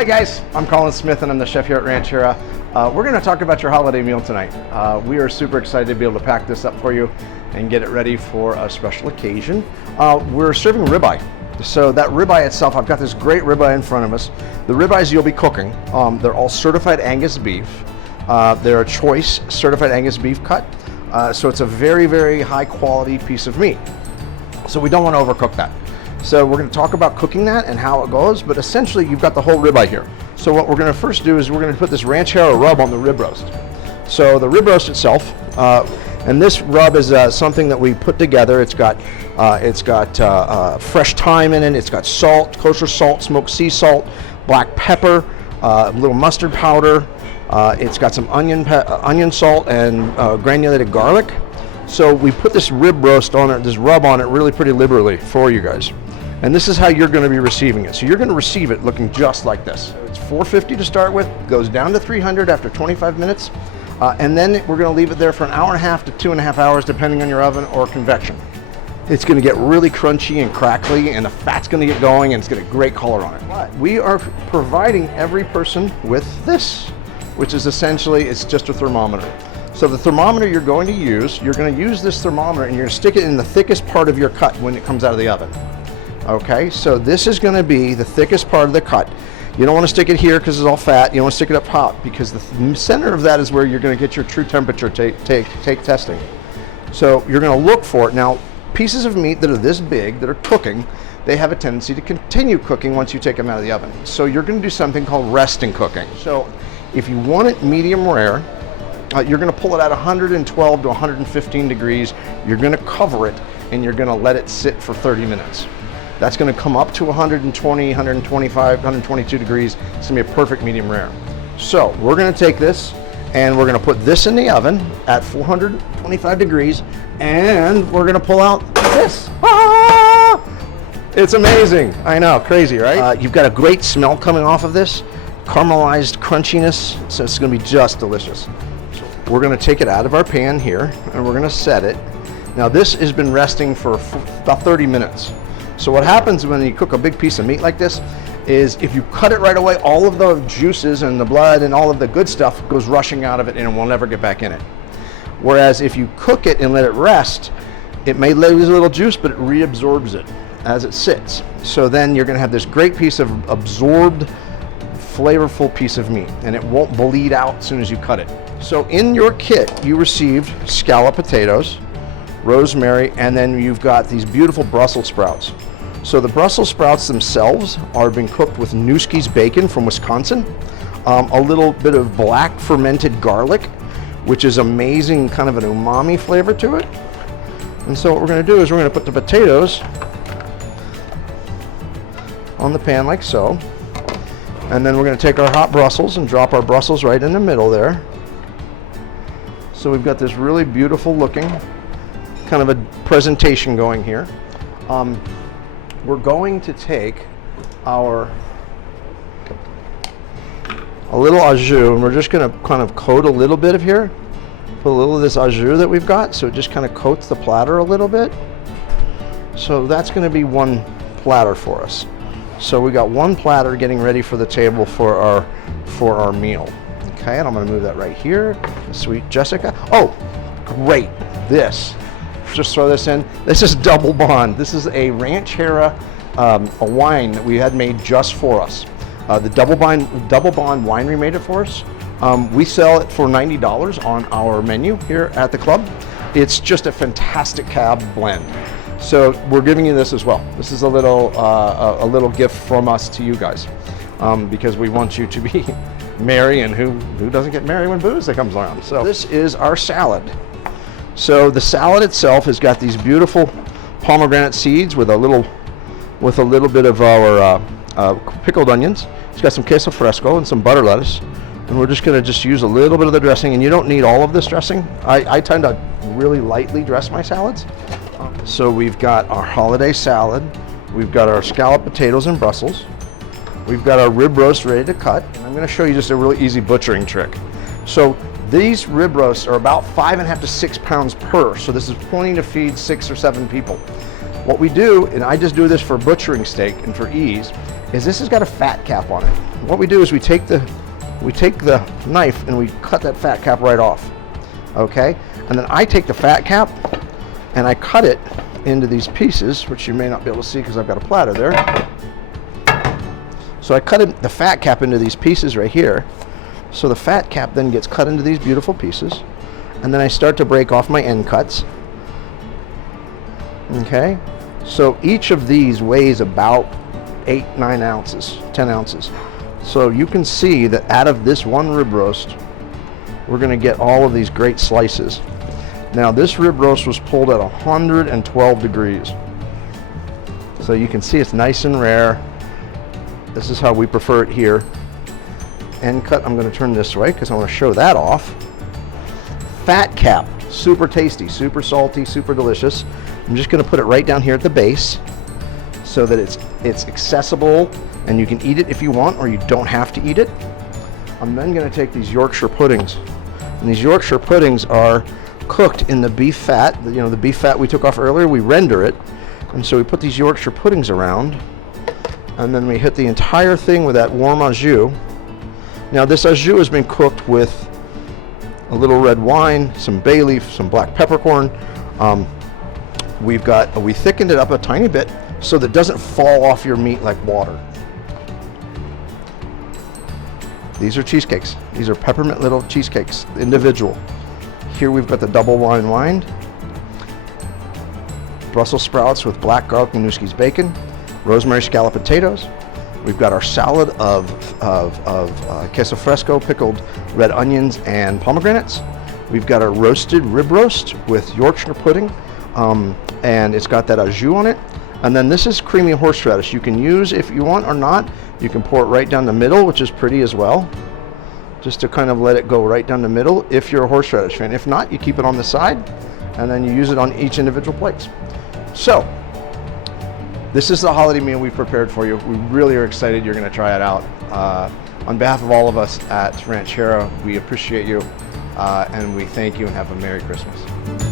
Hi guys, I'm Colin Smith and I'm the chef here at Rancharrah. We're going to talk about your holiday meal tonight. We are super excited to be able to pack this up for you and get it ready for a special occasion. We're serving ribeye. So that ribeye itself, I've got this great ribeye in front of us. The ribeyes you'll be cooking, they're all certified Angus beef. They're a choice certified Angus beef cut. So it's a very, very high quality piece of meat. So we don't want to overcook that. So we're going to talk about cooking that and how it goes, but essentially you've got the whole ribeye here. So what we're going to first do is we're going to put this Rancharrah rub on the rib roast. So the rib roast itself, and this rub is something that we put together. It's got fresh thyme in it. It's got salt, kosher salt, smoked sea salt, black pepper, a little mustard powder. It's got some onion salt and granulated garlic. So we put this rib roast on it, this rub on it really pretty liberally for you guys. And this is how you're going to be receiving it. So you're going to receive it looking just like this. It's $450 to start with, goes down to $300 after 25 minutes. And then we're going to leave it there for an hour and a half to 2.5 hours, depending on your oven or convection. It's going to get really crunchy and crackly, and the fat's going to get going, and it's going to get great color on it. But we are providing every person with this, which is essentially, it's just a thermometer. So the thermometer you're going to use this thermometer and you're going to stick it in the thickest part of your cut when it comes out of the oven. Okay, so this is going to be the thickest part of the cut. You don't want to stick it here because it's all fat. You want to stick it up top because the center of that is where you're going to get your true temperature take testing. So you're going to look for it. Now, pieces of meat that are this big, that are cooking, they have a tendency to continue cooking once you take them out of the oven. So you're going to do something called resting cooking. So if you want it medium rare, you're going to pull it at 112 to 115 degrees. You're going to cover it and you're going to let it sit for 30 minutes. That's going to come up to 120, 125, 122 degrees. It's going to be a perfect medium rare. So we're going to take this and we're going to put this in the oven at 425 degrees and we're going to pull out this. Ah! It's amazing. I know, crazy, right? You've got a great smell coming off of this, caramelized crunchiness, so it's going to be just delicious. So we're going to take it out of our pan here and we're going to set it. Now this has been resting for about 30 minutes. So what happens when you cook a big piece of meat like this is if you cut it right away, all of the juices and the blood and all of the good stuff goes rushing out of it and it will never get back in it. Whereas if you cook it and let it rest, it may lose a little juice, but it reabsorbs it as it sits. So then you're going to have this great piece of absorbed, flavorful piece of meat, and it won't bleed out as soon as you cut it. So in your kit, you received scalloped potatoes, rosemary, and then you've got these beautiful Brussels sprouts. So the Brussels sprouts themselves are being cooked with NUESKE'S bacon from Wisconsin, a little bit of black fermented garlic, which is amazing, kind of an umami flavor to it. And so what we're going to do is we're going to put the potatoes on the pan like so, and then we're going to take our hot Brussels and drop our Brussels right in the middle there. So we've got this really beautiful looking kind of a presentation going here. We're going to take a little au jus and we're just going to kind of coat a little bit of here. Put a little of this au jus that we've got, so it just kind of coats the platter a little bit. So that's going to be one platter for us. So we got one platter getting ready for the table for our meal. Okay, and I'm going to move that right here. Sweet Jessica. Oh, great! Just throw this in. This is Double Bond. This is a Rancharrah, a wine that we had made just for us. The Double Bond winery made it for us. We sell it for $90 on our menu here at the club. It's just a fantastic cab blend. So we're giving you this as well. This is a little gift from us to you guys, because we want you to be merry, and who doesn't get merry when booze comes around? So this is our salad. So the salad itself has got these beautiful pomegranate seeds with a little bit of our pickled onions. It's got some queso fresco and some butter lettuce. And we're just going to use a little bit of the dressing, and you don't need all of this dressing. I tend to really lightly dress my salads. So we've got our holiday salad. We've got our scalloped potatoes and Brussels. We've got our rib roast ready to cut. And I'm going to show you just a really easy butchering trick. So these rib roasts are about 5.5 to 6 pounds per. So this is plenty to feed 6 or 7 people. What we do, and I just do this for butchering steak and for ease, is this has got a fat cap on it. What we do is we take the knife and we cut that fat cap right off, okay? And then I take the fat cap and I cut it into these pieces, which you may not be able to see because I've got a platter there. So I cut the fat cap into these pieces right here. So the fat cap then gets cut into these beautiful pieces, and then I start to break off my end cuts. Okay, so each of these weighs about 8, 9 ounces, 10 ounces. So you can see that out of this one rib roast, we're going to get all of these great slices. Now this rib roast was pulled at 112 degrees. So you can see it's nice and rare. This is how we prefer it here. End cut, I'm going to turn this way because I want to show that off. Fat cap, super tasty, super salty, super delicious. I'm just going to put it right down here at the base so that it's accessible and you can eat it if you want, or you don't have to eat it. I'm then going to take these Yorkshire puddings, and these Yorkshire puddings are cooked in the beef fat. You know, the beef fat we took off earlier, we render it, and so we put these Yorkshire puddings around, and then we hit the entire thing with that warm au jus. Now this au jus has been cooked with a little red wine, some bay leaf, some black peppercorn. We thickened it up a tiny bit so that it doesn't fall off your meat like water. These are cheesecakes. These are peppermint little cheesecakes, individual. Here we've got the double wine, Brussels sprouts with black garlic and NUESKE'S bacon, rosemary scalloped potatoes. We've got our salad of queso fresco, pickled red onions and pomegranates. We've got our roasted rib roast with Yorkshire pudding, and it's got that au jus on it. And then this is creamy horseradish. You can use, if you want or not, you can pour it right down the middle, which is pretty as well, just to kind of let it go right down the middle if you're a horseradish fan. If not, you keep it on the side, and then you use it on each individual plates. So this is the holiday meal we've prepared for you. We really are excited you're going to try it out. On behalf of all of us at Rancharrah, we appreciate you, and we thank you and have a Merry Christmas.